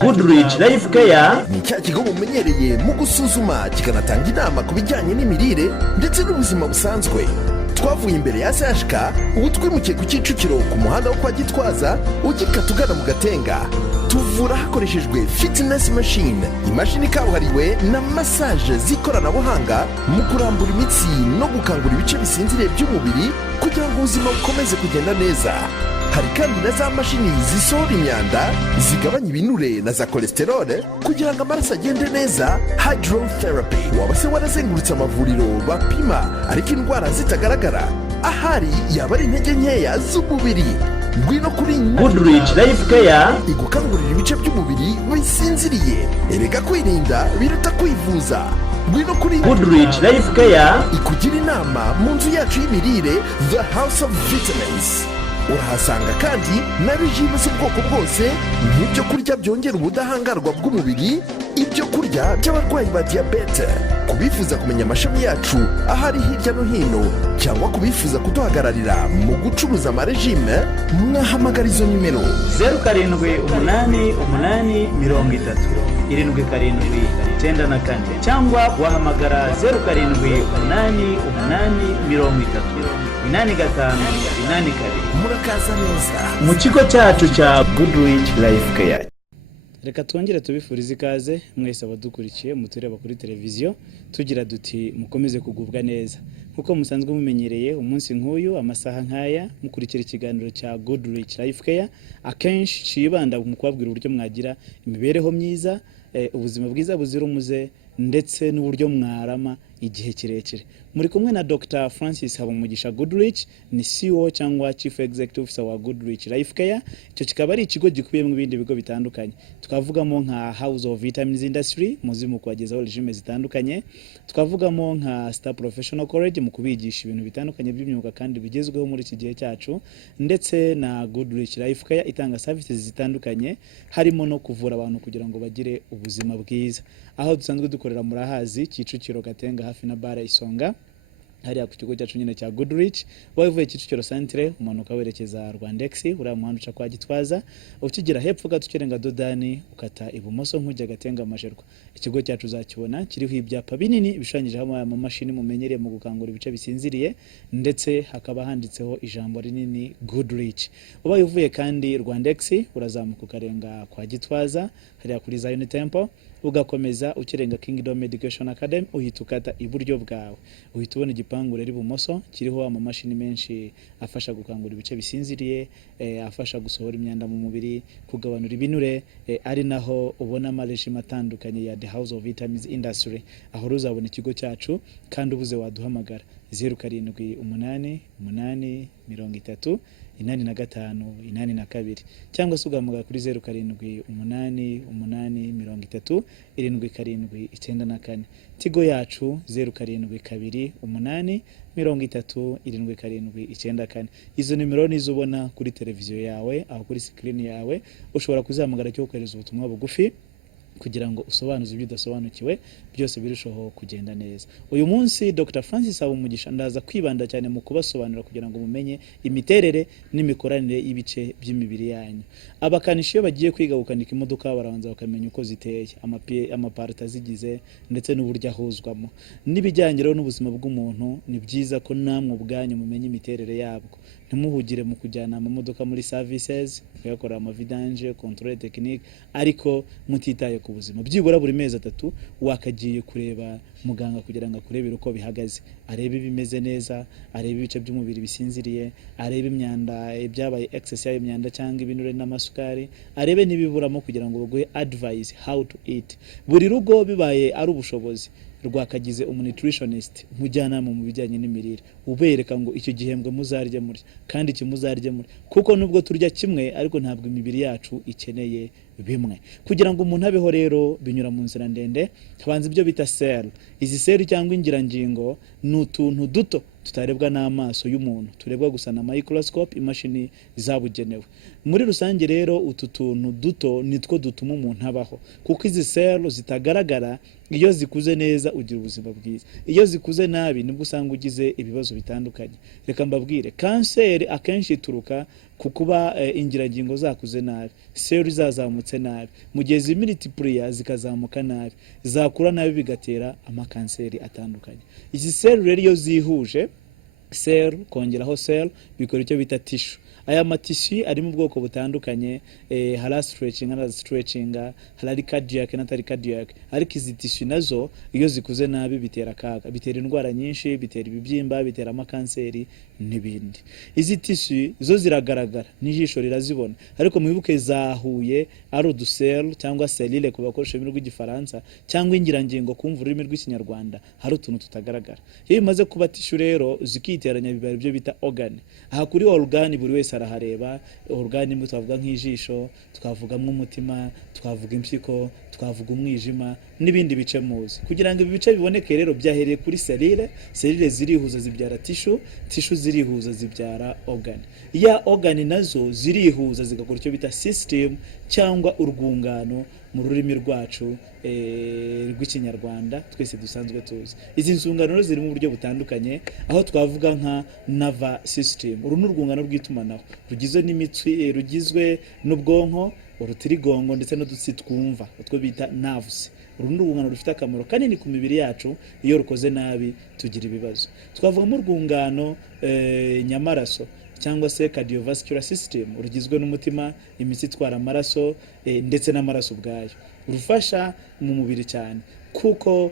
Goodrich Life Care ni cya kigo mumenyereye mu gusuzuma kikanatanga inama ku bijyanye n'imirire ndetse n'ubuzima busanzwe. Twavuye imbere ya CHK, ubu twimukiye ku Kicukiro ku muhanda wo kwa Gitwaza ugikata ugana mu Gatenga. Tuvura hakoreshejwe fitness machine, imashini kabuhariwe na massage z'ikoranabuhanga mu kurambura imitsi no gukangura ibice bisinziriye by'umubiri kugira ngo ubuzima bukomeze kugenda neza. Hari kandi na za mashini zisohora imyanda, zigabanya ibinure na za cholesterol kugira ngo amaraso agende neza, hydrotherapy. Waba se warazengurutse amavuriro bapima ariko indwara zitagaragara? Ahari yaba ari intege nkeya z'umubiri. Ngwino kuri Goodrich Life Care igukangurira ibice by'umubiri bisinziriye. Erega kwirinda biruta kwivuza. Ngwino kuri Goodrich Life Care ikugira inama mu nzu yacu y'imirire, The House of Vitamins. Urahasanga kandi na regime z'ubwoko bwose, nk'ibyo kurya byongera ubudahangarwa bw'umubiri, ibyo kurya by'abarwayi ba diyabete. Kubifuza kumenya amashami yacu ahari hirya no hino cyangwa kubifuza kuduhagararira mu gucuruza amarejime, mwahamagara izo nimero 078830 cyangwa wahamagara 0788308582. Murakaza neza mu kigo cyacu cya Goodrich Life Care. Reka twongere tubifurize ikaze mwese abadukurikiye mutureba kuri televiziyo, tugira duti mukomeze kugubwa neza. Nkuko musanzwe mumenyereye umunsi nk'uyu amasaha nk'aya mukurikira ikiganiro cya Goodrich Life Care, akenshi cibanda mu kubabwira uburyo mwagira imibereho myiza, ubuzima bwiza buzira umuze ndetse n'uburyo mwarama igihe kirekire. Muri kumwe na Dr. Francis Habumugisha Goodrich, ni CEO cyangwa Chief Executive Officer wa Goodrich Life Care. Icyo kikaba ari ikigo gikubiyemo ibindi bigo bitandukanye. Twavugamo nka House of Vitamins Industry, muzi mu kubagezaho regime zitandukanye. Twavugamo nka Star Professional College mu kubigisha ibintu bitandukanye by'imyuga kandi bigezweho muri iki gihe cyacu, ndetse na Goodrich Life Care itanga services zitandukanye, harimo no kuvura abantu kugira ngo bagire ubuzima bwiza. Aho dusanzwe dukorera muri ahazi Kicukiro Gatenga hafi na Bara Isonga, hariya ku kigo cyacu nyine cya Goodrich. Wavuye Kicukiro Centre umanuka werekeza Rwandex, uriya muhanda uca kwa Gitwaza, ukigera hepfo gato ukirenga Dodani ukata ibumoso nk'ujya Gatenga Amajerwa. Ikigo cyacu uzakibona kiriho ibyapa binini bishushanyijeho amamashini mumenyereye mu gukangura ibice bisinziriye, ndetse hakaba handitseho ijambo rinini Goodrich. Ubaye uvuye kandi Rwandex urazamuka ukarenga kwa Gitwaza hariya kuri Zion Temple, ugakomeza ukirenga Kingdom Education Academy, uhita ukata iburyo bwawe uhita ubona igipangu rero ibumoso kiriho amamashini menshi afasha gukangura ibice bisinziriye, afasha gusohora imyanda mu mubiri, kugabanura ibinure, ari naho ubona amarejime atandukanye ya The House of Vitamins Industry. Aho uzabona ikigo cyacu kandi ubuze waduhamagara 0788308582 cyangwa se ugahamagara kuri 0788307794. Tigo yacu 0728307794. Izo nimero nizo ubona kuri televiziyo yawe aho kuri screen yawe, ushobora kuzahamagara cyo kohereza ubutumwa bugufi kugira ngo usobanuze ibyo udasobanukiwe, byose birushaho kugenda neza. Uyu munsi Dr. Francis Habumugisha ndaza kwibanda cyane mu kubasobanurira kugira ngo mumenye imiterere n'imikoranire y'ibice by'imibiri yanyu. Abakanishi iyo bagiye kwiga gukanika imodoka barabanza bakamenya uko ziteye, amaparta zigize ndetse n'uburyo ahuzwamo. N'ibijyanye rero n'ubuzima bw'umuntu, ni byiza ko namwe ubwanyu mumenye imiterere yabwo. Ntimuhugire mu kujyana amamodoka muri services, kuyakora amavidange, control technique, ariko mutitaye ku buzima. Byibura buri mezi 3 wakagiye kureba muganga kugira ngo akurebere uko bihagaze, arebe bimeze neza, arebe ibice by'umubiri bisinziriye, arebe imyanda ibyabaye excess y'imyanda cyangwa ibinure n'amasukari, arebe nibiburamo kugira ngo baguhe advice how to eat. Buri rugo bibaye ari ubushobozi rwakagize nutritionist mujyanama mu bijyanye n'imirire, ubereka ngo icyo gihembwe muzarye muri kandi kimuzarye muri, kuko nubwo turya kimwe ariko ntabwo imibiri yacu ikeneye bimwe. Kugira ngo umuntu abeho rero binyura mu nzira ndende, habanza ibyo bita cell. Izi cell cyangwa ingirangingo ni utuntu duto tutarebwa n'amaso y'umuntu, turebwa gusa na microscope, imashini zabugenewe. Muri rusange rero utu tuntu duto nitwo dutuma umuntu abaho, kuko izi cell zitagaragara iyo zikuze neza ugira ubuzima bwiza, iyo zikuze nabi nibwo usanga ugize ibibazo bitandukanye. Reka mbabwire, kanseri akenshi ituruka kukuba ingiragingo zakuze nabi, seli zazamutse nabi, mu gihe zimiltiplier zikazamuka nabi, zakura nabi bigatera amakanseri atandukanye. Izi seli rero iyo zihuje, seli kongeraho seli bikora icyo bita tissue. Aya matisi ari mu bwoko butandukanye, hari stretching na stretching, hari cardiac na cardiac, ariko izi tissue nazo iyo zikuze nabi bitera akaga, bitera indwara nyinshi, bitera ibibyimba, bitera amakanseri n'ibindi. Izi tissue zo ziragaragara n'ijisho rirazibona, ariko mwibuke zahuye ari udusel cyangwa selile ku bakoresha ururimi rw'igifaransa cyangwa ingirangingo kumva ururimi rw'ikinyarwanda, hari utuntu tutagaragara. Iyo bimaze kuba tissue rero zikiteranya biba ibyo bita organ. Aha kuri organ buri wese arahareba. Organ imwe twavuga nk'ijisho, twavugamo umutima, twavuga impyiko, twavuga umwijima n'ibindi bice muzi. Kugira ngo ibi bice biboneke rero byahereye kuri selile, selile zirihuza zibyara tissue, tissue zirihuza zibyara organ. Ya organ nazo zirihuza zigakora icyo bita system cyangwa urwungano mu rurimi rwacu rw'ikinyarwanda twese dusanzwe tuzi. Izi nsungano ziri mu buryo butandukanye, aho twavuga nka nerve system, uru n'urwungano rw'itumanaho rugizwe n'imitsi, rugizwe n'ubwonko, urutirigongo ndetse n'udutsi twumva utwo bita nerves. Uru n'urwungano rufite akamaro kanini ku mibiri yacu, iyo rukoze nabi tugira ibibazo. Twavuga mu rwungano nyamaraso cyangwa se cardiovascular system, rugizwe n'umutima, imitsi itwara amaraso ndetse n'amaraso ubwayo. Rufasha mu mubiri cyane kuko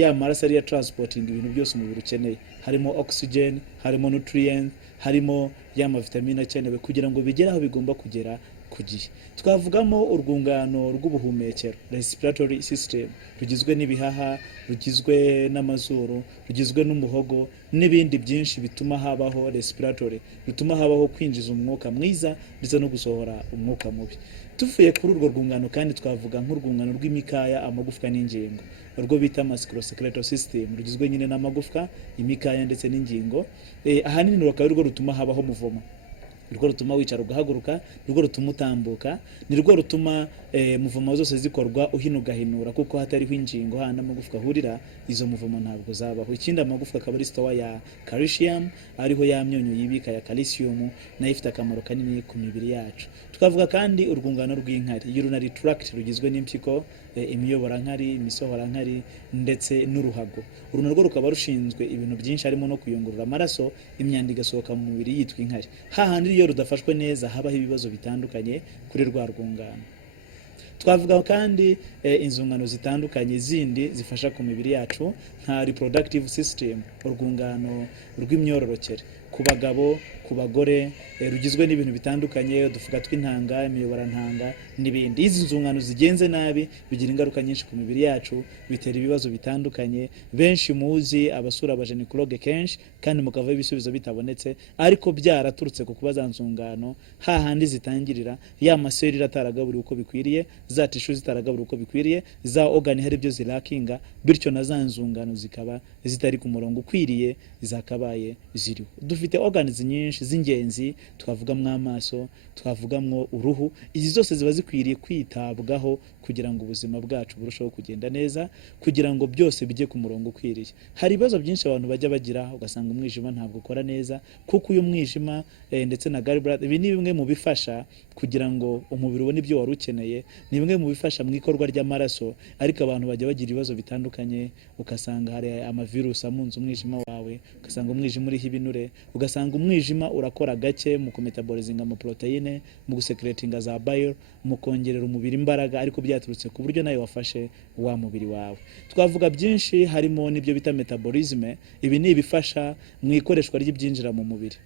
ya maraso ari ya transporting ibintu byose umubiri ukeneye, harimo oxygen, harimo nutrients, harimo ya mavitamine akenewe kugira ngo bigere aho bigomba kugera ku gihe. Twavugamo urwungano rw'ubuhumekero, respiratory system, rugizwe n'ibihaha, rugizwe n'amazuru, rugizwe n'umuhogo n'ibindi byinshi bituma habaho respiratory, bituma habaho kwinjiza umwuka mwiza ndetse no gusohora umwuka mubi. Tuvuye kuri urwo rwungano kandi twavuga nk'urwungano rw'imikaya, amagufwa n'ingingo, urwo bita musculoskeletal system, rugizwe nyine n'amagufwa, imikaya ndetse n'ingingo. Ahanini rukaba rwo rutuma habaho muvomo, nirwo rutuma wicara ugahaguruka, nirwo rutuma utambuka, nirwo rutuma muvomo zose zikorwa uhina ugahinura, kuko hatariho ingingo handi amagufwa ahurira izo muvomo ntabwo zabaho. Ikindi amagufwa akaba ari store ya calcium, ariho ya myunyu yibika ya calcium, nayo ifite akamaro kanini ku mibiri yacu. Tukavuga kandi urwungano rw'inkari, urinary tract, rugizwe n'impyiko, imiyoborankari, imisohorankari ndetse n'uruhago. Uru narwo rukaba rushinzwe ibintu byinshi, harimo no kuyungurura amaraso, imyanda igasohoka mu mubiri yitwa inkari. Hahandi iyo rudafashwe neza habaho ibibazo bitandukanye kuri rwa rwungano. Twavuga kandi inzungano zitandukanye zindi zifasha ku mibiri yacu nka reproductive system, urwungano rw'imyororokere ku bagabo, ku bagore, rugizwe n'ibintu bitandukanye, udufuka tw'intanga, imiyoborantanga n'ibindi. Izi nzungano zigenze nabi bigira ingaruka nyinshi ku mibiri yacu, bitera ibibazo bitandukanye. Benshi muzi abasura abajenekologe kenshi kandi mukava ibisubizo bitabonetse, ariko byaraturutse ku kuba za nzungano hahandi zitangirira, ya maseri ataragaburiwe uko bikwiriye, za tissue zitaragaburiwe uko bikwiriye, za organ hari ibyo zirakinga, bityo na za nzungano zikaba zitari ku murongo ukwiriye zakabaye ziriho. Dufite organs nyinshi z'ingenzi, twavugamwo amaso, twavugamwo uruhu. Izi zose ziba zikwiriye kwitabwaho kugira ngo ubuzima bwacu burusheho kugenda neza, kugira ngo byose bijye ku murongo ukwiriye. Hari ibibazo byinshi abantu bajya bagira, ugasanga umwijima ntabwo ukora neza, kuko uyu mwijima ndetse na gallbladder, ibi ni bimwe mu bifasha kugira ngo umubiri ubone ibyo wari ukeneye, ni bimwe mu bifasha mu ikorwa ry'amaraso, ariko abantu bajya bagira ibibazo bitandukanye, ugasanga hari amavirus amunze umwijima wawe, ugasanga umwijima uriho ibinure, ugasanga umwijima urakora gake mu kumetabolizinga ama proteine, mu gusecretinga za bile, mu kongerera umubiri imbaraga, ariko byaturutse ku buryo nayo wafashe wa mubiri wawe. Twavuga byinshi, harimo n'ibyo bita metabolisme. Ibi ni ibifasha mu ikoreshwa ry'ibyinjira mu mubiri.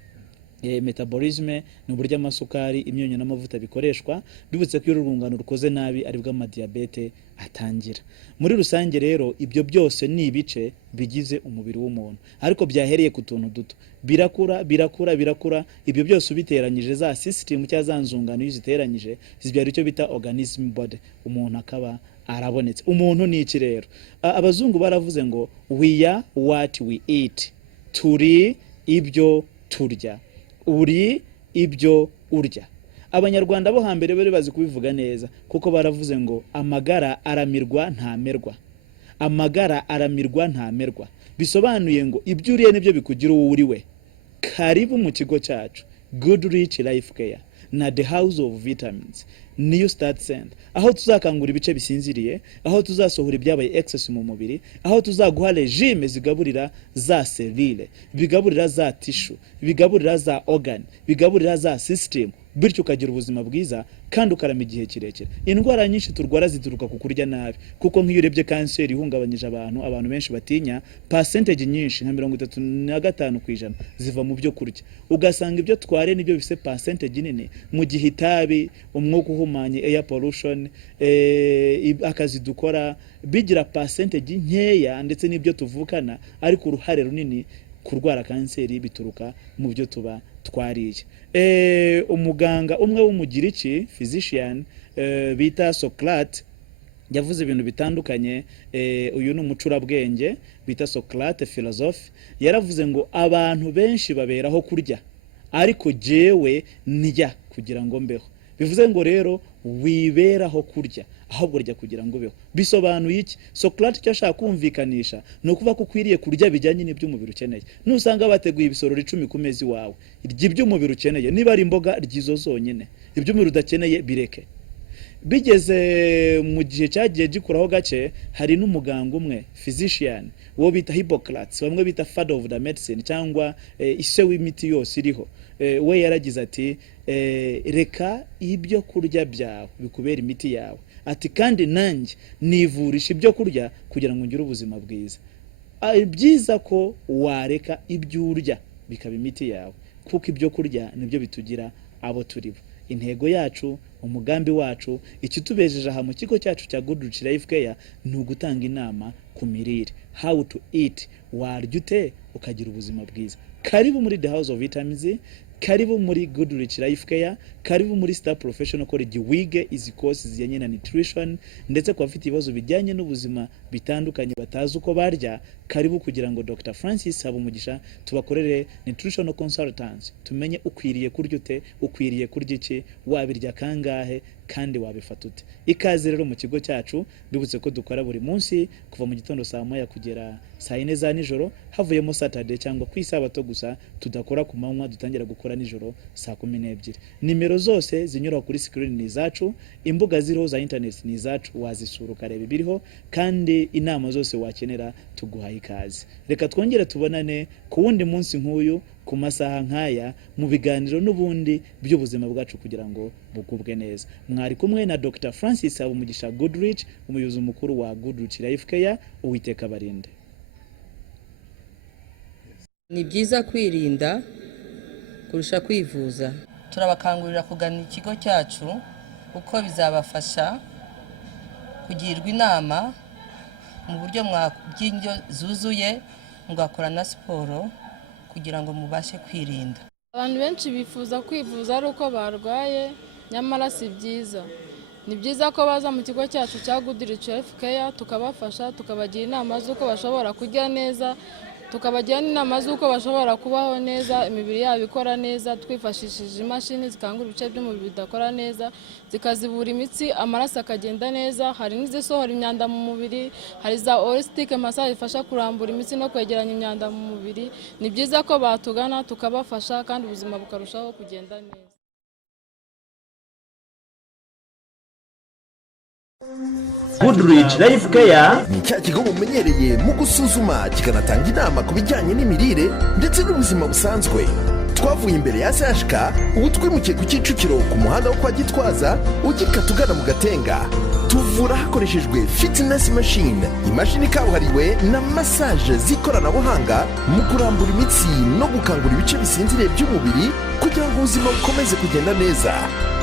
Metabolisme ni uburyo amasukari, imyunyu n'amavuta bikoreshwa, bibutse ko urwungano rukoze nabi ari bwo amadiyabete atangira. Muri rusange rero ibyo byose ni ibice bigize umubiri w'umuntu, ariko byahereye ku tuntu duto, birakura. Ibyo byose ubiteranyije, za system cyangwa za nzungano iyo ziteranyije zibyara icyo bita organism body, umuntu akaba arabonetse. Umuntu ni iki rero? Abazungu baravuze ngo we are what we eat, turi ibyo turya, uri ibyo urya. Abanyarwanda bo hambere bari bazi kubivuga neza, kuko baravuze ngo amagara aramirwa ntamerwa, amagara aramirwa ntamerwa. Bisobanuye ngo ibyo uriye nibyo bikugira uwo uri we. Karibu mu kigo cyacu Goodrich Life Care na The House of Vitamins niyo start center, aho tuzakangura ibice bisinziriye, aho tuzasohora ibyabaye excess mu mubiri, aho tuzaguha regime zigaburira za selile, bigaburira za tissue, bigaburira za organ, bigaburira za system, bityo ukagira ubuzima bwiza kandi ukarama igihe kirekire. Indwara nyinshi turwara zituruka ku kurya nabi, kuko nk'iyo urebye kanseri ihungabanyije abantu benshi batinya, percentage nyinshi nka 35% ziva mu byo kurya. Ugasanga ibyo tware nibyo bise percentage nini, mu gihe itabi, umwuka uhumanye, air pollution, akazi dukora bigira percentage nkeya, ndetse n'ibyo tuvukana ariko uruhare runini kurwara kanseri bituruka mu byo tuba twariye. Umuganga umwe w'umugiriki physician bita Socrate yavuze ibintu bitandukanye. Uyu ni umucurabwenge bita Socrate philosophe, yaravuze ngo abantu benshi baberaho kurya, ariko jewe ndya kugira ngo mbeho. Bivuze ngo rero wiberaho kurya, ahubwo rya kugira ngo ubeho. Bisobanuye iki? Socrate cyo ashaka kumvikanisha no kuva ko kwiriye kurya bijyanye n'iby'umubiri ukeneye. Nusanga bateguye ibisororo 10 ku mezi wawe, irya iby'umubiri ukeneye. Niba ari imboga ryizo zonyine, iby'umubiri udakeneye bireke. Bigeze mu gihe cyagiye gikuraho gace, hari n'umuganga umwe physician wo bita Hippocrates, bamwe bita father of the medicine cyangwa ise w'imiti yose iriho. We yaragize ati reka ibyo kurya byawe bikubera imiti yawe, ati kandi nanjye nivurisha ibyo kurya kugira ngo ngire ubuzima bwiza. Byiza ko wareka ibyo urya bikaba imiti yawe, kuko ibyo kurya nibyo bitugira abo turibo. Intego yacu, umugambi wacu, ikitubejeje aha mu kigo cyacu cya Goodrich Life Care ni ugutanga inama ku mirire, how to eat, warya ute ukagira ubuzima bwiza. Karibu muri The House of Vitamins, karibu muri Goodrich Life Care, karibu muri Star Professional College wige izi courses zijyanye na nutrition, ndetse kwa bafite ibibazo bijyanye n'ubuzima bitandukanye batazi uko barya. Karibu kugira ngo Dr. Francis Habumugisha tubakorere nutritional consultants, tumenye ukwiriye kurya ute, ukwiriye kurya iki, wabirya kangahe kandi wabifata ute. Ikaze rero mu kigo cyacu, bibutse ko dukora buri munsi kuva mu gitondo saa 1 kugera saa 4 za nijoro, havuyemo Saturday cyangwa ku isabato gusa tudakora ku manywa, dutangira gukora nijoro saa 12. Nimero zose zinyura kuri screen ni zacu, imbuga ziriho za internet ni zacu, wazisura ukareba ibiriho, kandi inama zose wakenera tuguhaye ikaze. Reka twongere tubonane ku wundi munsi nk'uyu ku masaha nkaya mu biganiro n'ubundi by'ubuzima bwacu kugira ngo bugubwe neza. Mwari kumwe na Dr. Francis Habumugisha Goodrich, umuyobozi mukuru wa Goodrich Life Care. Uwiteka barinde. Ni byiza kwirinda kurusha kwivuza. Turabakangurira kugana ikigo cyacu uko bizabafasha kugirwa inama mu buryo by'indyo zuzuye, mugakora na siporo kugira ngo mubashe kwirinda. Abantu benshi bifuza kwivuza ari uko barwaye, nyamara si byiza. Ni byiza ko baza mu kigo cyacu cya Goodrich Life Care tukabafasha, tukabagira inama z'uko bashobora kurya neza, tukabagira n'inama z'uko bashobora kubaho neza, imibiri yabo ikora neza, twifashishije imashini zikangura ibice by'umubiri bidakora neza, zikazibura imitsi, amaraso akagenda neza. Hari n'izisohora imyanda mu mubiri, hari za holistic massage ifasha kurambura imitsi no kwegeranya imyanda mu mubiri. Ni byiza ko batugana tukabafasha kandi ubuzima bukarushaho kugenda neza. Goodrich Life Care ni cya kigo mumenyereye mu gusuzuma kikanatanga inama ku bijyanye n'imirire ndetse n'ubuzima busanzwe. Twavuye imbere ya CHK, ubu twimukiye ku Kicukiro ku muhanda wo kwa Gitwaza ugikata ugana mu Gatenga. Tuvura hakoreshejwe fitness machine, imashini kabuhariwe na massage z'ikoranabuhanga mu kurambura imitsi no gukangura ibice bisinziriye by'umubiri kugira ngo ubuzima bukomeze kugenda neza.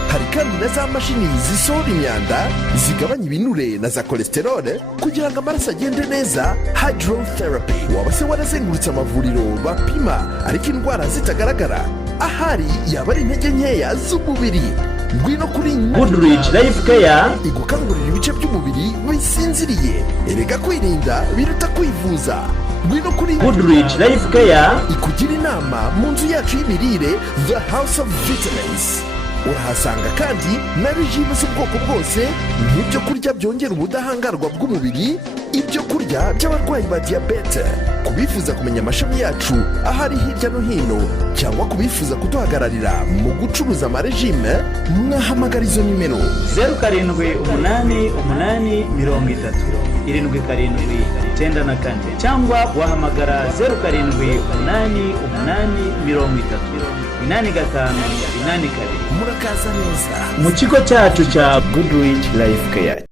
Hari kandi na za mashini zisohora imyanda, zigabanya ibinure na za cholesterol kugira ngo amaraso agende neza, hydrotherapy. Waba se warazengurutse amavuriro bapima ariko indwara zitagaragara? Ahari yaba ari intege nkeya z'umubiri, ngwino kuri Goodrich Life Care igukangurira ibice by'umubiri bisinziriye. Erega kwirinda biruta kwivuza. Ngwino kuri Goodrich Life Care ikugira inama mu nzu yacu y'imirire, The House of Vitamins. Urahasanga kandi na regime z'ubwoko bwose, nk'ibyo kurya byongera ubudahangarwa bw'umubiri, ibyo kurya by'abarwayi ba diabete, ku bifuza kumenya amashami yacu ahari hirya no hino cyangwa kubifuza kuduhagararira mu gucuruza amarejime mwahamagara izo nimero 078830 cyangwa wahamagara 078830 murakaza neza mu kigo cyacu cya Goodrich Life Care.